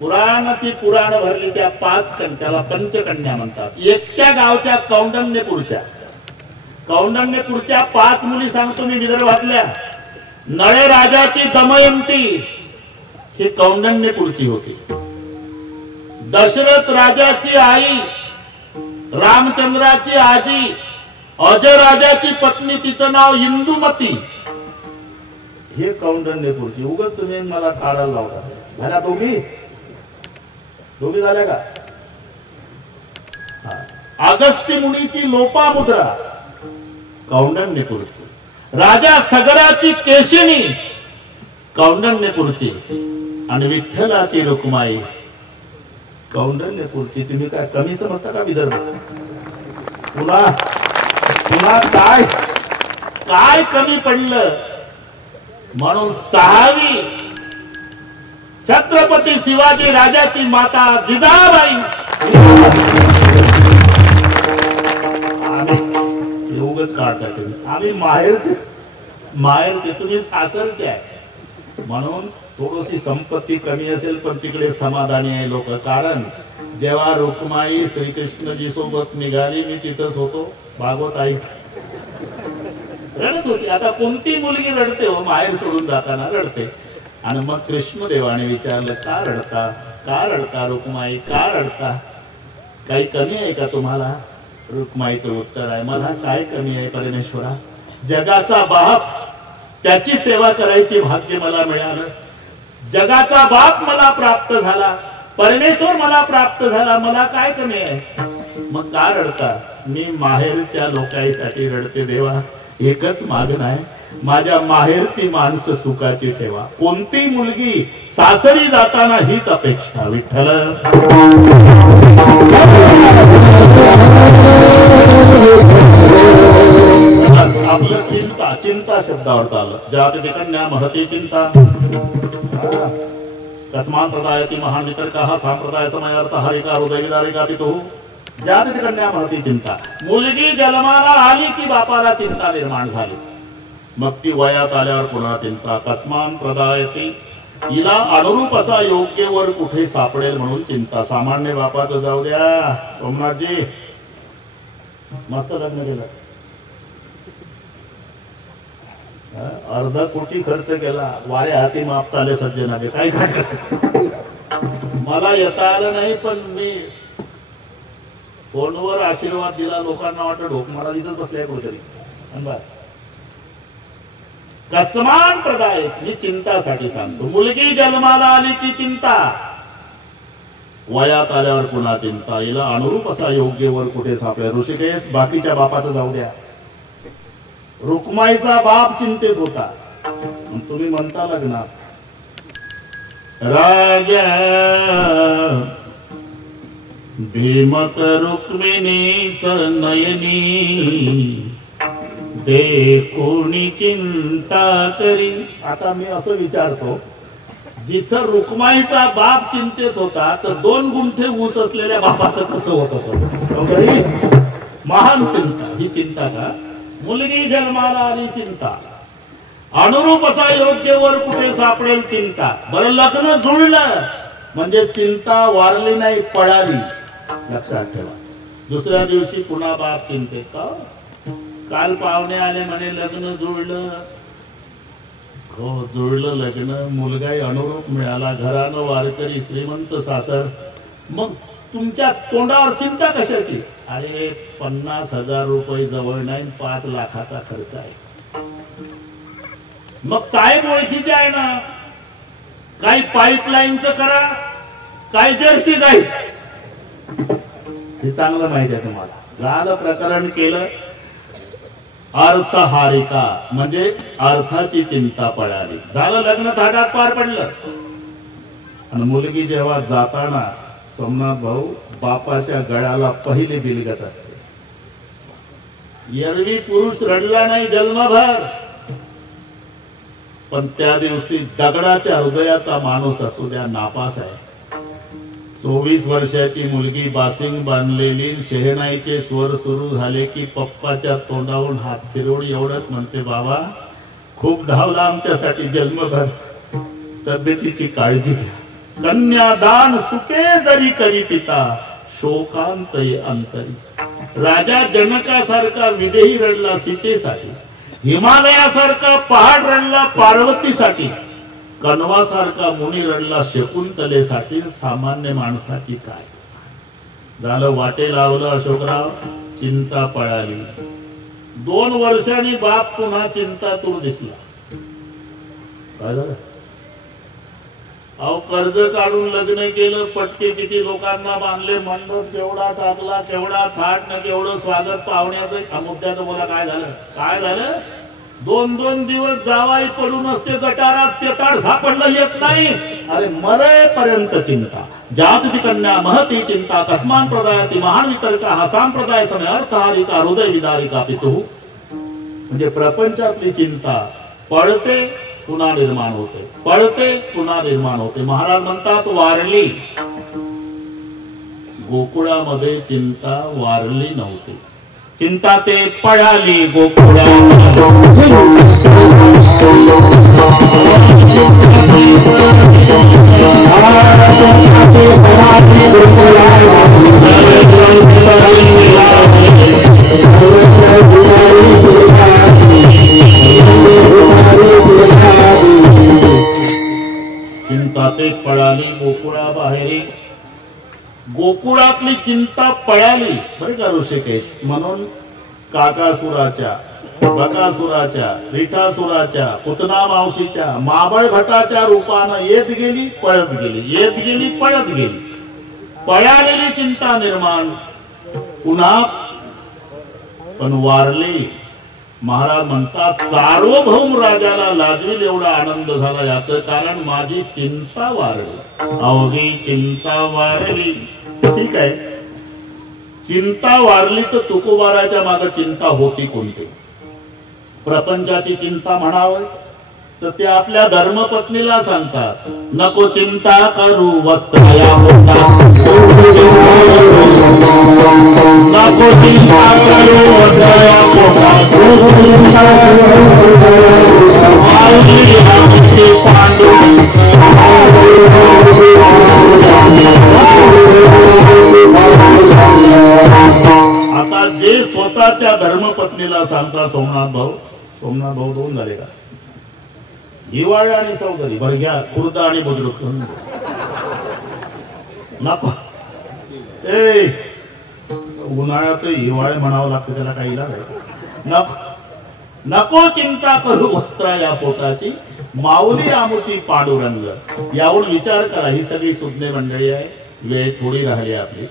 पुराणाची पुराण भरली त्या 5 कन्याला पंचकन्या म्हणतात. एकट्या गावच्या कौंडण्यपूरच्या 5 मुली सांगतो मी विदर्भातल्या. नळे राजाची दमयंती ही कौंडण्यपूरची होती. दशरथ राजाची आई, रामचंद्राची आजी, अजय राजाची पत्नी, तिचं नाव इंदुमती, हे कौंडण्यपूरची. उगाच तुम्ही मला काढायला लावता. झाल्या दोघी झाल्या का? अगस्त्य मुनीची लोपामुद्रा कौंडण्यपूरची. राजा सगराची केशिनी कौंडण्यपूरची. आणि विठ्ठलाची रुक्माई कौंडण्यपूरची. तुम्ही काय कमी समजता का विदर्भ? पुन्हा काय कमी पडलं म्हणून 6वी छत्रपती शिवाजी राजाची माता जिजाबाई. एवढंच काढता तुम्ही. आम्ही माहेरचे तुम्ही सासरचे आहे म्हणून थोडीशी संपत्ती कमी असेल पण तिकडे समाधानी आहे लोक. कारण जेव्हा रुक्माई श्रीकृष्णजी सोबत निघाली मी तिथंच होतो. भागवत आई रडत होती. आता कोणती मुलगी रडते हो? माहेर सोडून जाताना रडते. आणि मग कृष्णदेवाने विचारलं, का रडता रुक्माई, का रडता? काही कमी आहे का तुम्हाला? रुक्माईचं उत्तर आहे, मला काय कमी आहे परमेश्वरा? जगाचा बाप, त्याची सेवा करायची भाग्य मला मिळालं. जगाचा बाप मला प्राप्त झाला, परमेश्वर मला प्राप्त झाला, मला काय कमी आहे? मग का रडता? मी माहेरच्या लोकांसाठी रडते देवा. एकच मागणं आहे, माझ्या माहेरची माणसं सुखाची ठेवा. कोणती मुलगी सासरी जाताना हीच अपेक्षा. विठ्ठल आपलं चिंता शब्दावर चाललं. जाती कन्या महती चिंता कस्मान प्रदायती महान वितर्कः संप्रदाय समयार्थ हरिका हृदयविदारिका पितुः. जाती कन्या महती चिंता. मुलगी जन्माला आली की बापाला चिंता निर्माण झाली. मग ती वयात आल्यावर पुन्हा चिंता. कस्मान प्रदायती, हिला अनुरूप असा योग्य वर कुठे सापडेल म्हणून चिंता. सामान्य बापाचं जाऊ द्या, सोमनाथजी मस्त लग्न केलं, अर्धा कोटी खर्च केला, वारे हाती माप चाले सज्जनागे. काय काय मला येता आलं नाही पण मी फोनवर आशीर्वाद दिला. लोकांना वाटत ढोक मला तिथंच बसलाय कुठेतरी. आणि बस कस्मान प्रदाय, मी चिंतासाठी सांगतो. मुलगी जन्माला आली की चिंता, वयात आल्यावर पुन्हा चिंता. हिला अनुरूप असा योग्य वर कुठे सापडेल. ऋषिकेश बाकीच्या बापाचं जाऊ द्या, रुक्माईचा बाप चिंतेत होता. तुम्ही म्हणता लग्नात राजा भीमत रुक्मिणी सनयनी दे कोणी चिंता करी. आता मी असं विचारतो, जिथं रुक्माईचा बाप चिंतेत होता तर 2 गुंठे ऊस असलेल्या बापाचं कसं होत असं? महान चिंता. ही चिंता का? मुलगी जन्माला आली चिंता, अनुरूप असा योग्य वर कुठे सापडेल चिंता. बरं लग्न जुळलं म्हणजे चिंता वारली नाही, पळाली. लक्षात ठेवा. दुसऱ्या दिवशी पुन्हा बाप चिंतेत. का काल पाहुणे आले म्हणे लग्न जुळलं. हो जुळलं लग्न, मुलगाही अनुरूप मिळाला, घरानं वारकरी, श्रीमंत सासर. मग तुमच्या तोंडावर चिंता कशाची? अरे 50,000 रुपये जवळ नाही, 5 लाखाचा खर्च आहे. मग साहेब ओळखीचे आहे ना, काही पाईपलाईनचं करा, काही जर्सी गाईचं. हे चांगलं माहिती आहे तुम्हाला. झालं प्रकरण केलं, अर्थहारिका म्हणजे अर्थाची चिंता पळाली. झालं लग्न थाटात पार पडलं. आणि मुलगी जेव्हा जाताना सोमनाथ भाऊ बापाच्या गळ्याला पहिले बिलगत असते. एरवी पुरुष रडला नाही जन्मभर, पण त्या दिवशी दगडाच्या हृदयाचा माणूस असू द्या नापास आहे. 24 वर्षाची मुलगी बासिंग बांधलेली, शेहनाईचे स्वर सुरू झाले की पप्पाच्या तोंडावरून हात फिरवून एवढंच म्हणते, बाबा खूप धावला आमच्यासाठी जन्मभर, तब्येतीची काळजी घ्या. कन्यादान सुखे जरी करी पिता शोकांतय अंतरी. राजा जनकासारखा विदेही रडला सीतेसाठी, हिमालयासारखा पहाड रडला पार्वतीसाठी, कणवासारखा मुनी रडला शकुंतलेसाठी. सामान्य माणसाची काय झालं? वाटे लावलं अशोकराव, चिंता पळाली. 2 वर्षांनी बाप पुन्हा चिंतातूर दिसला. काय झालं? अहो कर्ज काढून लग्न केलं, पटके किती लोकांना बांधले, मंडप केवढा टाकला, केवढा थाट न केवढं स्वागत पाहुण्याचं. मुद्द्याचं बोला, काय झालं? काय झालं? 2-2 दिवस जावाई पडून असते गटारात, पेताड सापडलं येत नाही. अरे मरेपर्यंत चिंता. जाती कन्या महती चिंता, कस्मान प्रदायाती महान वितर्का, हा संप्रदाय समय अर्थहारिका हृदय विदारिका पितु. म्हणजे प्रपंचातली चिंता पडते पुन्हा निर्माण होते, पडते पुन्हा निर्माण होते. महाराज म्हणतात वारली. गोकुळामध्ये चिंता वारली नव्हती, चिंता ते पळाली गोकुळा. चिंता ते पळाली गोकुळा बाहेरी. गोकुळातली चिंता पळाली बरं का ऋषिकेश. म्हणून काकासुराच्या, बकासुराच्या, रिठासुराच्या, पुतना मावशीच्या, माबळ भटाच्या रूपानं येत गेली पळत गेली, येत गेली पळत गेली. पळालेली चिंता निर्माण पुन्हा पण वारली. महाराज म्हणतात सार्वभौम राजाला लाजवील एवढा आनंद झाला. याचं कारण माझी चिंता वारली. अवघी चिंता वारली. ठीक आहे, चिंता वारली तर तुकोबाराच्या मागे चिंता होती कोणती? प्रपंचाची चिंता म्हणावं तर ते आपल्या धर्मपत्नीला सांगतात, नको चिंता करू वस्त्रया पोटा, नको चिंता करू वस्त्रया पोटा, आता जे स्वतःच्या धर्मपत्नीला सांगता सोमनाथ भाऊ, सोमनाथ भाऊ 2 झाले का? हिवाळे आणि चौधरी बरं घ्या, खुर्द आणि बुद्रुक नको. ए उन्हाळ्यात हिवाळे म्हणावं लागतं, त्याला काही इलाज आहे? नको नको चिंता करू वस्त्रा या पोटाची, माऊली आमुची पांडुरंग. यावरून विचार करा. ही सगळी सुज्ञ मंडळी आहे, वेळ थोडी राहिली आपली.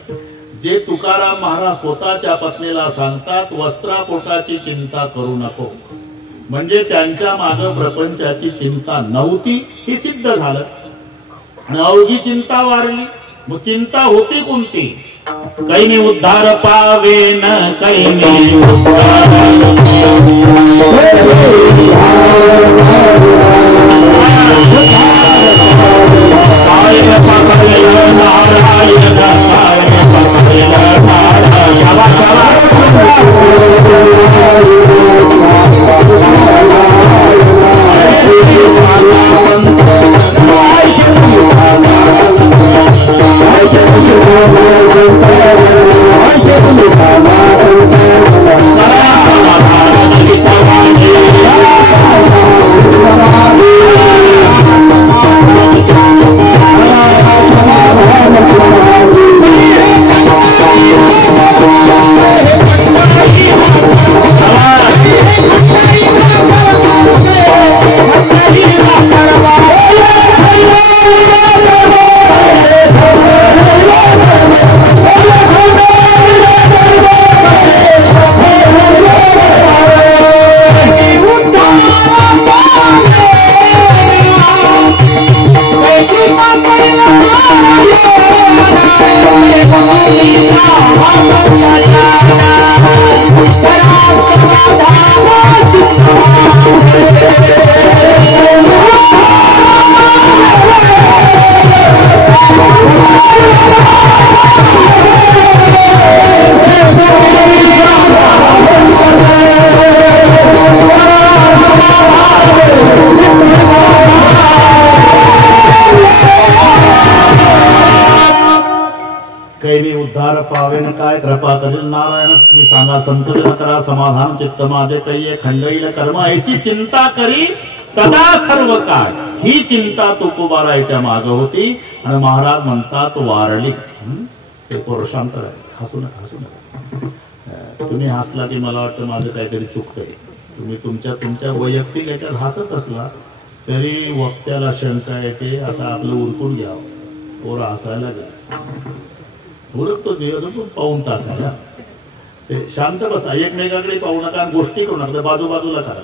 जे तुकाराम महाराज स्वतःच्या पत्नीला सांगतात वस्त्रा पोटाची चिंता करू नको, म्हणजे त्यांच्या मागे प्रपंचाची चिंता नव्हती हे सिद्ध झालं. अवघी चिंता वारली. मग चिंता होती कोणती? कैनी उद्धार पावेन, कैनी कैमी उद्धार पावेन काय कृपा करील नारायण मी सांगा संतजन करा समाधान चित्त माझे कैये खंडईल कर्म ऐशी चिंता करी सदा सर्व काळ ही चिंता तुकोबारायच्या माग होती आणि महाराज म्हणतात वारली ते पुरुषांतर आहे. हसू नका हसू नका. तुम्ही हसला की मला वाटतं माझं काहीतरी चुकतंय. तुम्ही तुमच्या वैयक्तिक याच्यात हसत असला तरी वक्त्याला शंका येते आता आपलं उरकून घ्यावं. पोरं हसायला घ्या उरकतो नियोजन पण पाऊण तास आहे. ते शांत बसा एकमेकाकडे पाहू नका आणि गोष्टी करू नका बाजूबाजूला करा.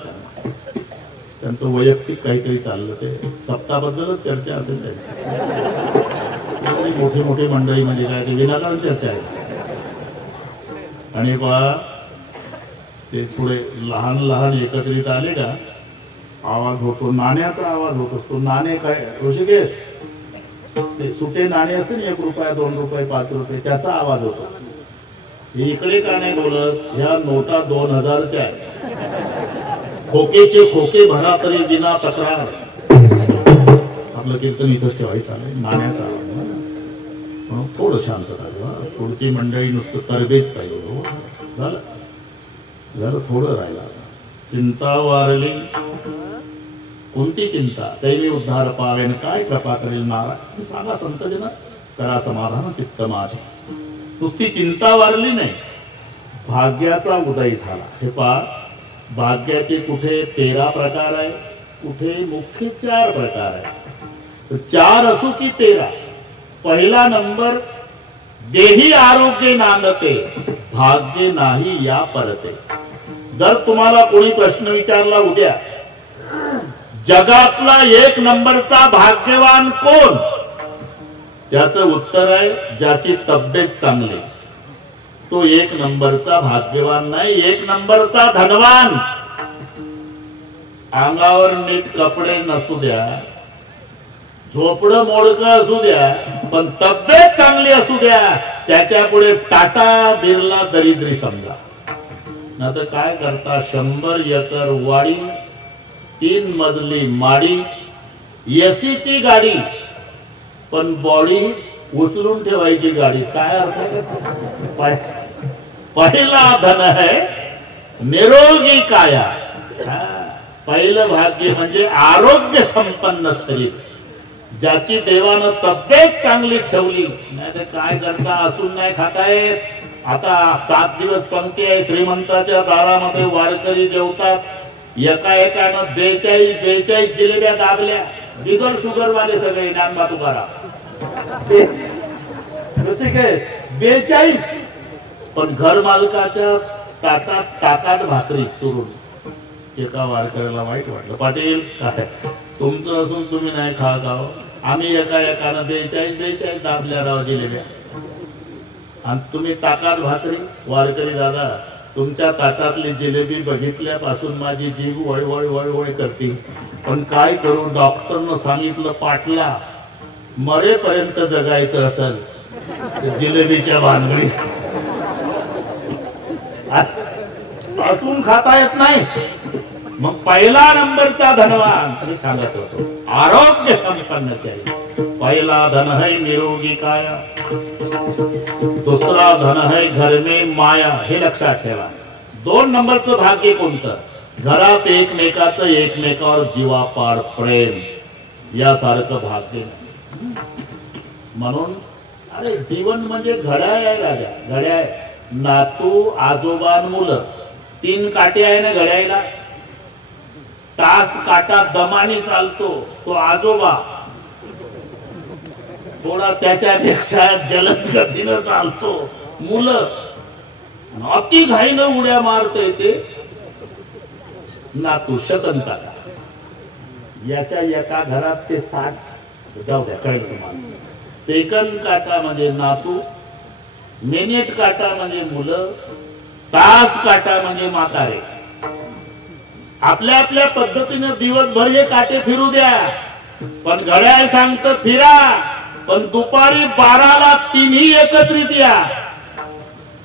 त्यांचं वैयक्तिक काहीतरी चाललं ते सप्ताहाबद्दलच चर्चा असेल त्यांची. मोठी मोठी मंडळी म्हणजे काय ते विनाकारण चर्चा आहे. आणि बा ते थोडे लहान लहान एकत्रित आले का आवाज होतो नाण्याचा आवाज होत असतो. नाणे काय ऋषिकेश ते सुटे नाणे असते ना 1 रुपया 2 रुपये 5 रुपये त्याचा आवाज होतो. इकडे का नाही बोलत ह्या नोटा 2000च्या आहेत. खोकेचे खोके भरा तरी विना तक्रार. आपलं कीर्तन इथंच ठेवायचं आहे नाण्याचा आवाज. थोडं शांतता ठेवा. पुढची मंडळी नुसतं तरबेज पाहिजे. हो झालं झालं थोडं राहिलं. चिंता वारली कोणती चिंता दैवी उद्धार पावेन काय कृपा करेल नारायण सांगा संतजन करा समाधान चित्त माझे. नुसती चिंता वारली नाही भाग्याचा उदय झाला. हे पहा भाग्याचे कुठे 13 प्रकार आहे कुठे मुख्य 4 प्रकार आहे. 4 असो की 13. पहिला नंबर देही आरोग्य नांदते भाग्य नाही या परते. जर तुम्हाला कोणी प्रश्न विचारला उद्या जगातला 1 नंबरचा भाग्यवान कोण त्याचं उत्तर आहे ज्याची तब्येत चांगली. तो 1 नंबरचा भाग्यवान नाही 1 नंबरचा धनवान. अंगावर नीट कपडे नसू द्या झोपडं मोडकं असू द्या पण तब्येत चांगली असू द्या त्याच्या पुढे टाटा बिर्ला दरिद्री समजा. ना तर काय करता 100 एकर वाडी 3 मजली माडी एसीची गाडी पण बॉडी उचलून ठेवायची गाडी. काय अर्थ आहे. पहिला धन है निरोगी काया. पहिलं भाग्य म्हणजे आरोग्य संपन्न शरीर ज्याची देवानं तब्येत चांगली ठेवली. नाही तर काय करता असून नाही खातायत. आता 7 दिवस पंक्ती आहे श्रीमंताच्या दारामध्ये वारकरी जेवतात. एकानं 42 जिलेब्या दाबल्या बिगर शुगर वाले सगळे ज्ञानबा तुकाराम 42 पण घर मालकाच्या ताटात भाकरी चुरून. एका वारकऱ्याला वाईट वाटलं. पाटील काय तुमचं असून तुम्ही नाही खा गाव आम्ही एकानं 42 दाबल्या राव जिलेब्या आणि तुम्ही ताटात भाकरी. वारकरी दादा तुमच्या ताटातली जिलेबी बघितल्यापासून माझी जीभ वळवळ वळवळ करते. पण काय करू डॉक्टरनं सांगितलं पाटला मरेपर्यंत जगायचं असेल जिलेबीच्या भानगडीत असून खाता येत नाही. मग पहिला नंबरचा धनवान मी सांगत होतो आरोग्य संपन्न चाहिए. पहिला धन है निरोगी काया. दुसरा धन है घर में माया. हे लक्षात ठेवा. 2 नंबरचं भाग्य कोणतं घरात एकमेकावर जीवापाड प्रेम यासारखं भाग्य. म्हणून अरे जीवन म्हणजे घड्याळ आहे राजा. घड्याळ नातू आजोबा मुलं 3 काटे आहे ना घड्याळीला. तास काटा दमाने चालतो तो आजोबा. थोडा त्याच्यापेक्षा जलद गतीनं चालतो मुलं. अति घाईनं उड्या मारते ते नातू शतन काटा. याच्या एका घरात ते 60 जाऊ द्या कळलं तुम्हाला. सेकंद काटा म्हणजे नातू मिनिट काटा म्हणजे मुलं तास काटा म्हणजे म्हातारे. आपल्या आपल्या पद्धतीने दिवसभर हे काटे फिरू द्या पण घड्याळ सांगतं फिरा पण दुपारी 12ला 3ही एकत्रित या.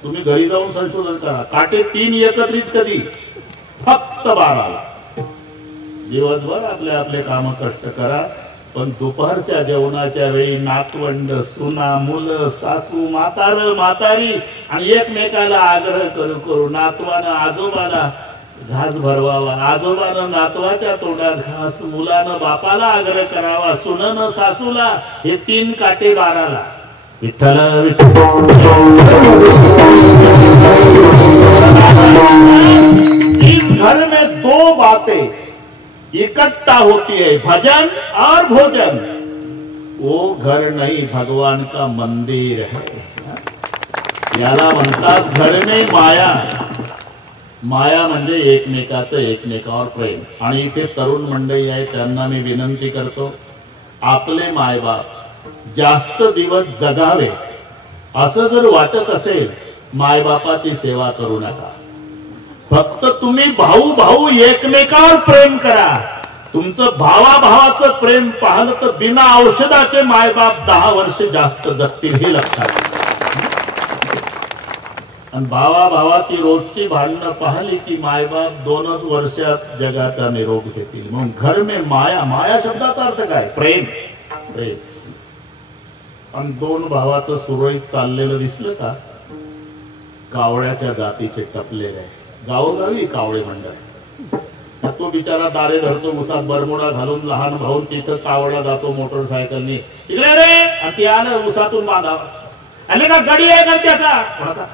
तुम्ही घरी जाऊन संशोधन करा काटे 3 एकत्रित कधी फक्त 12ला. दिवसभर आपले काम कष्ट करा पण दुपारच्या जेवणाच्या वेळी नातवंड, सुना, मुलं, सासू, म्हातारी आणि एकमेकाला आग्रह करू नातवानं आजोबाला घास भरवावा, आजोबानं नातवाच्या तोंडात घास, मुलानं बापाला आग्रह करावा, सुननं सासूला, हे 3 काटे 12ला. विठ्ठल इस घर में 2 बातें इकट्ठा होती है, भजन और भोजन. वो घर नहीं भगवान का मंदिर है. याला म्हणतात घर में माया. माया म्हणजे एकमेकाचं एकमेकावर प्रेम. आणि इथे तरुण मंडळी आहे, त्यांना मी विनंती करतो, आपले मायबाप जास्त दिवस जगावे असं जर वाटत असेल, मायबापाची सेवा करू नका. फक्त तुम्ही भाऊ भाऊ एकमेकावर प्रेम करा. तुमचं भावाभावाचं प्रेम पाहिलं तर बिना औषधाचे मायबाप 10 वर्ष जास्त जगतील, हे लक्षात. आणि भावाभावाची रोजची भांडणं पाहिली की मायबाप 2च वर्षात जगाचा निरोप घेतील. मग घर में माया. माया शब्दाचा अर्थ काय? प्रेम. प्रेम. आणि 2 भावाचं सुरळीत चाललेलं दिसलं का? कावळ्याच्या जातीचे टपलेले आहे. गावोगावी कावळे मंडळ. तो बिचारा दारे धरतो, उसात बरमुडा घालून, लहान भाऊन तिथं कावळा जातो मोटरसायकलनी, इकडे रे, आणि ते आलं उसातून बांधावा. आणि का गडी आहे का त्याचा,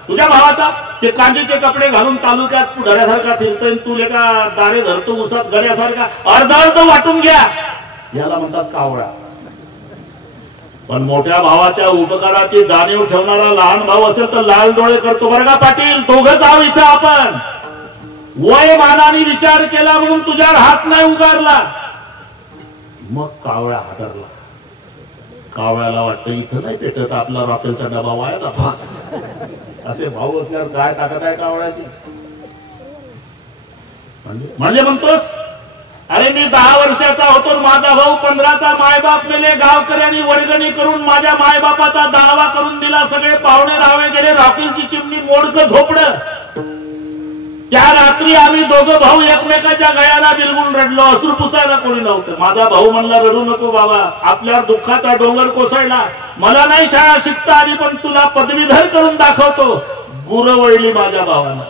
तुझ्या भावाचा, ते कांजीचे कपडे घालून तालुक्यात गड्यासारखा फिरतोय, तू का दारे धरतो उसात गड्यासारखा, अर्ध वाटून घ्या. याला म्हणतात कावळा. पण मोठ्या भावाच्या उपकाराची जाणीव ठेवणारा लहान भाऊ असेल तर लाल डोळे करतो. बरं का पाटील, दोघंच आहो इथं आपण. वय मानाने विचार केला म्हणून तुझ्यावर हात नाही उगारला. मग कावळा हादरला. कावळ्याला वाटतं इथं नाही पेटत, आपला राफेलचा डबा वाया जातो. असे भाऊ असल्यावर काय ताकद आहे कावळ्याची. म्हणजे म्हणतोस, अरे मी 10 वर्षाचा होतो, माझा भाऊ 15चा. मायबाप मेले, गावकऱ्यांनी वर्गणी करून माझ्या मायबापाचा दावा करून दिला. सगळे पाहुणे राहावे गेले, राफेलची चिमणी मोडकं झोपडं. त्या रात्री आम्ही दोघं भाऊ एकमेकाच्या गळ्याला बिलगून रडलो. अश्रू पुसायला कोणी नव्हतं. माझा भाऊ म्हणला, रडू नको बाबा, आपल्यावर दुःखाचा डोंगर कोसळला. मला नाही शाळा शिकता आली, पण तुला पदवीधर करून दाखवतो. गुरं वळली माझ्या भावानं.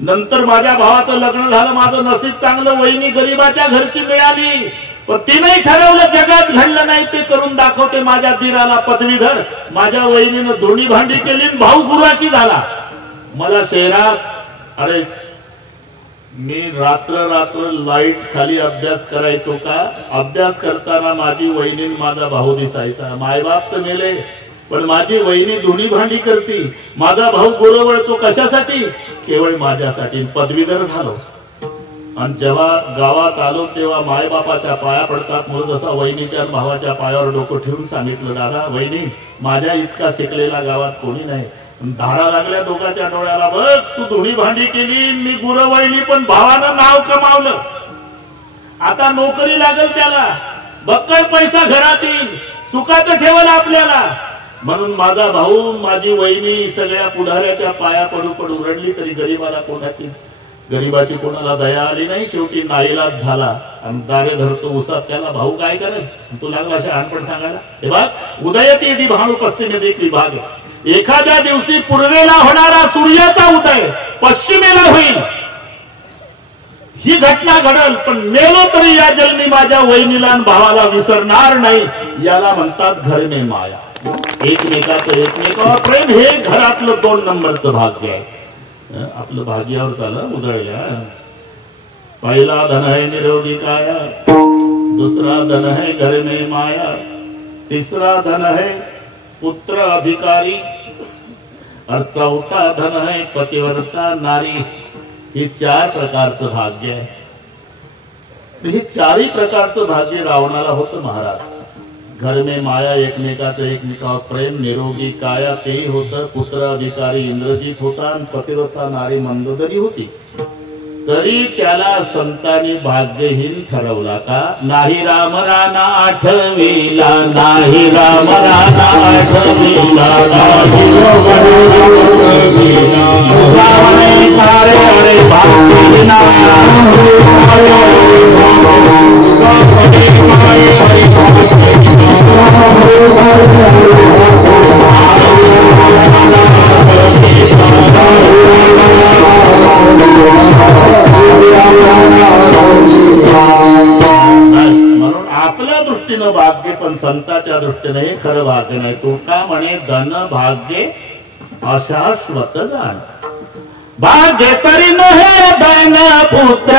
नंतर माझ्या भावाचं लग्न झालं. माझं नशीब चांगलं, वहिनी गरीबाच्या घरची मिळाली. पण तिने ठरवलं जगात घडलं नाही ते करून दाखवते. माझ्या दीराला पदवीधर, माझ्या वहिनीनं धुणी भांडी केली, भाऊ गुराची झाला. मला शहरात, अरे मी रात्र लाईट खाली अभ्यास करायचो का? अभ्यास करताना माझी वहिनी माझा भाऊ दिसायचा. मायबाप तर मेले, पण माझी वहिनी धुणी भांडी करती, माझा भाऊ गोरवळतो. कशासाठी? केवळ माझ्यासाठी. पदवीधर झालो. आणि जेव्हा गावात आलो तेव्हा मायबापाच्या पाया पडतात. म्हणून जसा वहिनीच्या भावाच्या पायावर डोकं ठेवून सांगितलं, दादा वहिनी, माझ्या इतका शिकलेला गावात कोणी नाही. धारा लागल्या दोघांच्या डोळ्याला. बघ, तू धुणी भांडी केली, मी गुरं वळली, पण भावानं नाव कमावलं. आता नोकरी लागल त्याला, बक्कळ पैसा घरात येईल, सुखाचं ठेवलं आपल्याला. म्हणून माझा भाऊ, माझी वहिनी सगळ्या पुढाऱ्याच्या पाया पडू रडली, तरी गरीबाची कोणाला दया आली नाही. शेवटी नाईलाज झाला आणि दारे धरतो उसात. त्याला भाऊ काय करे, तू लागला शहाणपण सांगायला. हे बघ, उदयते यदि भानु पश्चिमे एक विभाग. एखाद्या दिवशी पूर्वेला होणारा सूर्याचा उदय पश्चिमेला होईल, ही घटना घडल. पण मेलो तरी या जन्मी माझ्या वहिनीला आणि भावाला विसरणार नाही. याला म्हणतात घर में माया. एकमेकाचं एकमेकावर प्रेम, हे घरातलं 2 नंबरचं भाग्य आहे. आपलं भाग्यावर चाललं उधळल्या. पहिला धन है निरोगी काया, दूसरा धन है घर में माया, तीसरा धन है पुत्र अधिकारी, और चौथा धन है पतिव्रता नारी. हे 4 प्रकारचं भाग्य आहे. हे 4ही प्रकारचं भाग्य रावणाला होतं महाराज. घर में माया, एकमेकाचं एकमेकावर प्रेम, निरोगी काया तेही होतं, पुत्र अधिकारी इंद्रजित होता, आणि पतिव्रता नारी मंदोदरी होती. तरी त्याला संतांनी भाग्यहीन ठरवला का? नाही राम राणा आठवीला, नाही राम राणा आठवीला, नाही म्हणून आपल्या दृष्टीनं भाग्य, पण संतांच्या दृष्टीने हे खरं भाग्य नाही. तुका म्हणे धन भाग्य अशाश्वत जाण, भाग्य तरी नहे धन पुत्र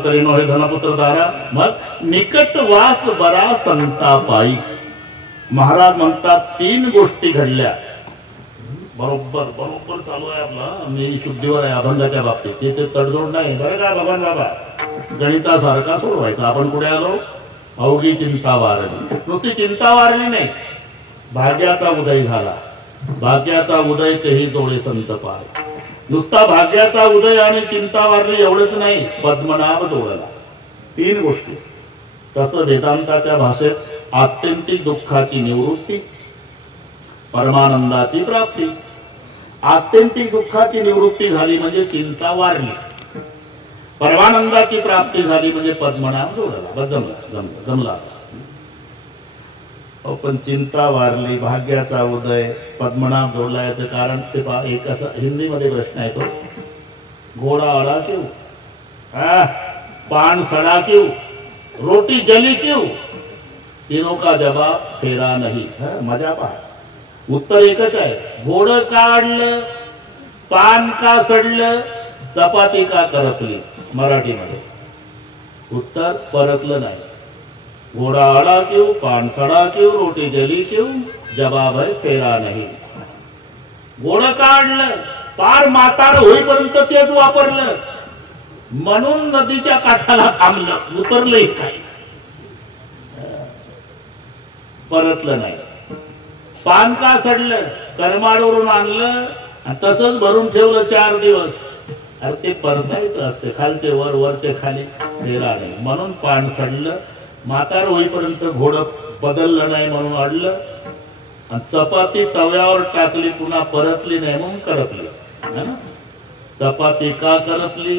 तरी नोहे धनपुत्र दारा. मग निकटवास बरा संतापाई. महाराज म्हणतात 3 गोष्टी घडल्या. बरोबर चालू आहे आपला. मी शुद्धीवर आहे अभंगाच्या बाबतीत. तिथे तडजोड नाही बरं का भगवान बाबा. गणितासारखा सोडवायचा. आपण कुठे आलो? अवघी चिंता वारली. नुसती चिंता वारली नाही, भाग्याचा उदय झाला. भाग्याचा उदय तेही जोडे संत पाय. नुसता भाग्याचा उदय आणि चिंता वारली एवढंच नाही, पद्मनाभ जोडला. 3 गोष्टी. कसं? वेदांताच्या भाषेत आत्यंतिक दुःखाची निवृत्ती, परमानंदाची प्राप्ती. आत्यंतिक दुःखाची निवृत्ती झाली म्हणजे चिंता वारली, परमानंदाची प्राप्ती झाली म्हणजे पद्मनाभ जोडला. जमला. पण चिंता वारली, भाग्याचा उदय, पद्मनाभ जोडला. याचं कारण ते एक असं हिंदीमध्ये प्रश्न येतो, घोडा अड़ा क्यों, पान सड़ा क्यों, रोटी जली क्यों? तीनों का जवाब फेरा नहीं. मजा पहा. उत्तर एकच आहे. घोडं का अडलं, पान का सडलं, चपाती का करपली. मराठीमध्ये उत्तर परतलं नाही. घोडा अड़ा क्यों, पान सड़ा क्यों, रोटी जली क्यों? जवाब है फेरा नहीं. घोडं काढलं, पार म्हातार होईपर्यंत तेच वापरलं, म्हणून नदीच्या काठाला थांबलं. उतरलंय काय? परतलं नाही. पान का सडलं, करमाडवरून आणलं आणि तसंच भरून ठेवलं 4 दिवस. अरे ते परतायचं असते, खालचे वर, वरचे खाली. फेरा नाही. म्हणून पान सडलं. म्हातार होईपर्यंत घोडं बदललं नाही म्हणून अडलं. आणि चपाती तव्यावर टाकली, पुन्हा परतली नाही म्हणून करपली. चपाती का करपली,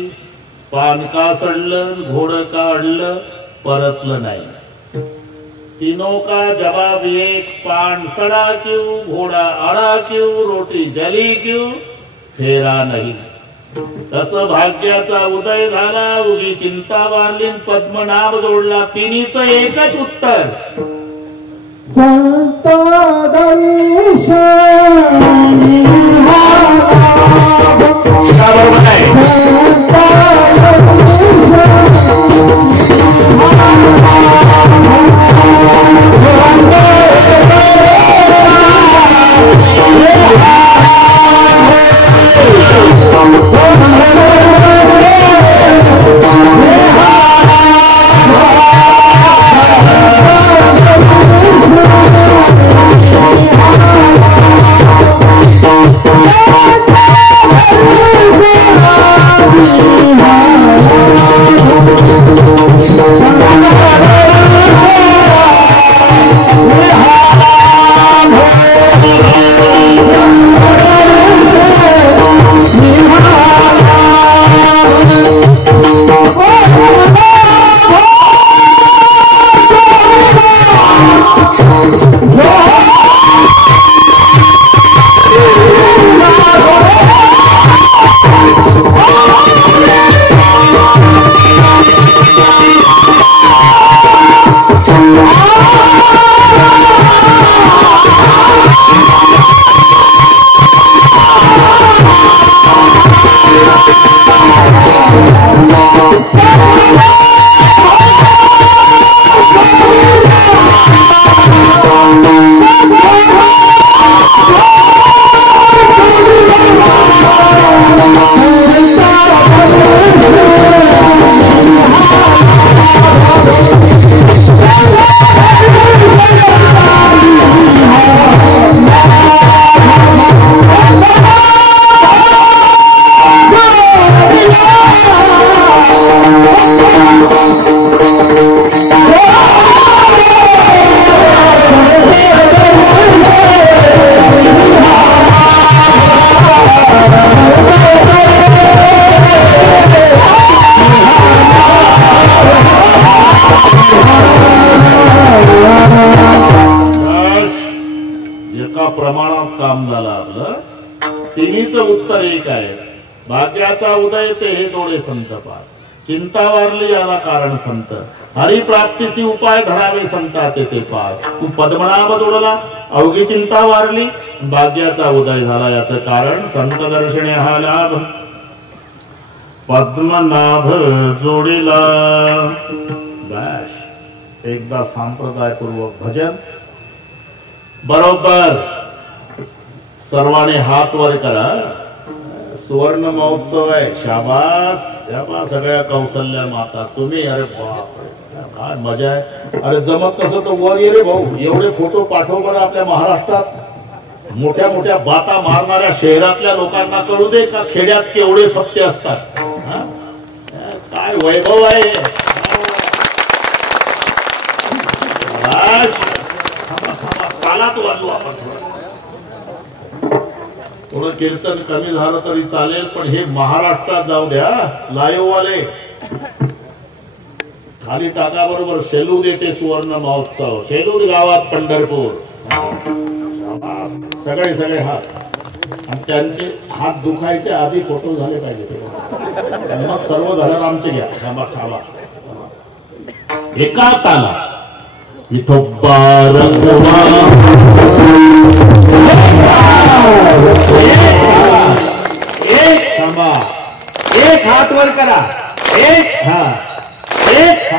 पान का सडलं, घोडं का अडलं, परतलं नाही. तीनों का जवाब एक, पान सड़ा क्यों, घोडा अड़ा क्यों, रोटी जली क्यों? फेरा नाही. तसं भाग्याचा उदय झाला, उगी चिंता वारली, पद्मनाभ जोडला. तिन्हीचं एकच उत्तर, संत काम झालं आपलं. तिन्हीचं उत्तर एक आहे. भाग्याचा उदय ते हे डोळे संत पार, चिंता वारली याला कारण संत, हरिप्राप्तीसी उपाय धरावे संताचे ते पार. तू पद्मनाभ जोडला, अवघी चिंता वारली, भाग्याचा उदय झाला याचं कारण संत दर्शने हा लाभ. पद्मनाभ जोडीला. बस एकदा संप्रदायपूर्वक भजन. बरोबर सर्वांनी हात वर करा. सुवर्ण महोत्सव आहे. शाबास शाबास सगळ्या कौशल्या माता तुम्ही. अरे बापरे काय मजा आहे. अरे जमत तसं तर वर ये रे भाऊ. एवढे फोटो पाठव बरं आपल्या महाराष्ट्रात. मोठ्या मोठ्या बाता मारणाऱ्या शहरातल्या लोकांना कळू दे का खेड्यात केवढे सत्य असतात. काय वैभव आहे. कालात वाजू आपण. थोडं कीर्तन कमी झालं तरी चालेल पण हे महाराष्ट्रात जाऊ द्या. लाईव्ह वाले खाली टाका. बरोबर शेलूद येते सुवर्ण महोत्सव. शेलूद गावात पंढरपूर. सगळे सगळे हात आणि त्यांचे हात दुखायचे आधी फोटो झाले पाहिजे. मग सर्व झालं आमचे घ्या. एका ताला इथं एक हात वर करा. एक हा एक